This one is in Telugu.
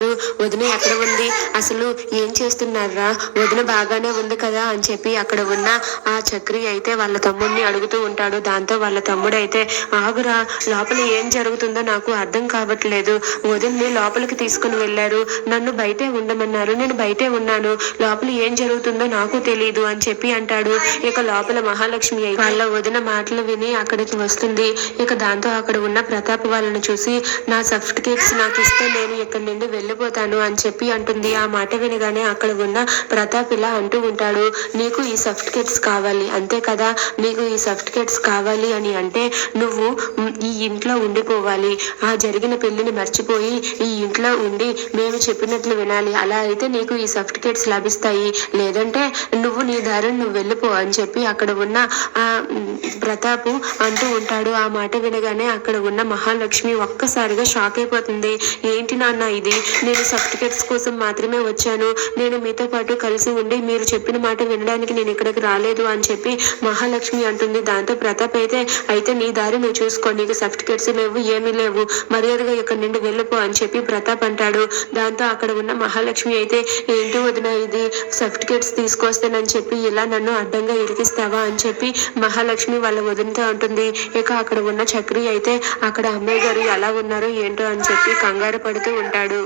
వదిన ఎక్కడ ఉంది, అసలు ఏం చేస్తున్నారా, వదిన బాగానే ఉంది కదా అని చెప్పి అక్కడ ఉన్న ఆ చక్రి అయితే వాళ్ళ తమ్ముడిని అడుగుతూ ఉంటాడు. దాంతో వాళ్ళ తమ్ముడు అయితే, ఆగురా, లోపల ఏం జరుగుతుందో నాకు అర్థం కావట్లేదు. వదిన్ని లోపలికి తీసుకుని వెళ్ళారు, నన్ను బయటే ఉండమన్నారు, నేను బయటే ఉన్నాను, లోపల ఏం జరుగుతుందో నాకు తెలియదు అని చెప్పి అంటాడు. ఇక లోపల మహాలక్ష్మి అయితే వాళ్ళ వదిన మాటలు విని అక్కడికి వస్తుంది. ఇక దాంతో అక్కడ ఉన్న ప్రతాప్ వాళ్ళని చూసి, నా సర్టిఫికేట్స్ నాకు ఇస్తే నేను ఇక్కడి నుండి వెళ్ళిపోతాను అని చెప్పి అంటుంది. ఆ మాట వినగానే అక్కడ ఉన్న ప్రతాప్ ఇలా అంటూ ఉంటాడు, నీకు ఈ సర్టిఫికేట్స్ కావాలి అంతే కదా, నీకు ఈ సర్టిఫికేట్స్ కావాలి అని అంటే నువ్వు ఈ ఇంట్లో ఉండిపోవాలి, ఆ జరిగిన పెళ్లిని మర్చిపోయి ఈ ఇంట్లో ఉండి మేము చెప్పినట్లు వినాలి, అలా అయితే నీకు ఈ సర్టిఫికేట్స్ లభిస్తాయి, లేదంటే నువ్వు నీ దారిని నువ్వు వెళ్ళిపో అని చెప్పి అక్కడ ఉన్న ఆ ప్రతాప్ అంటూ ఉంటాడు. ఆ మాట వినగానే అక్కడ ఉన్న మహాలక్ష్మి ఒక్కసారిగా షాక్ అయిపోతుంది. ఏంటి నాన్న ఇది, నేను సర్టిఫికేట్స్ కోసం మాత్రమే వచ్చాను, నేను మీతో పాటు కలిసి ఉండి మీరు చెప్పిన మాట వినడానికి నేను ఇక్కడికి రాలేదు అని చెప్పి మహాలక్ష్మి అంటుంది. దాంతో ప్రతాప్ అయితే నీ దారి నువ్వు చూసుకో, నీకు సర్టిఫికేట్స్ లేవు, ఏమీ లేవు, మర్యాదగా ఇక్కడి నుండి వెళ్ళిపో అని చెప్పి ప్రతాప్ అంటాడు. దాంతో అక్కడ ఉన్న మహాలక్ష్మి అయితే, ఏంటి వదిన ఇది, సర్టిఫికేట్స్ తీసుకొస్తానని చెప్పి ఇలా నన్ను అడ్డంగా ఇరికిస్తావా అని చెప్పి మహాలక్ష్మి వాళ్ళ వదినతో అంటుంది. ఇక అక్కడ ఉన్న చక్రి అయితే అక్కడ అమ్మాయి గారు ఎలా ఉన్నారో ఏంటో అని చెప్పి కంగారు పడుతూ ఉంటాడు.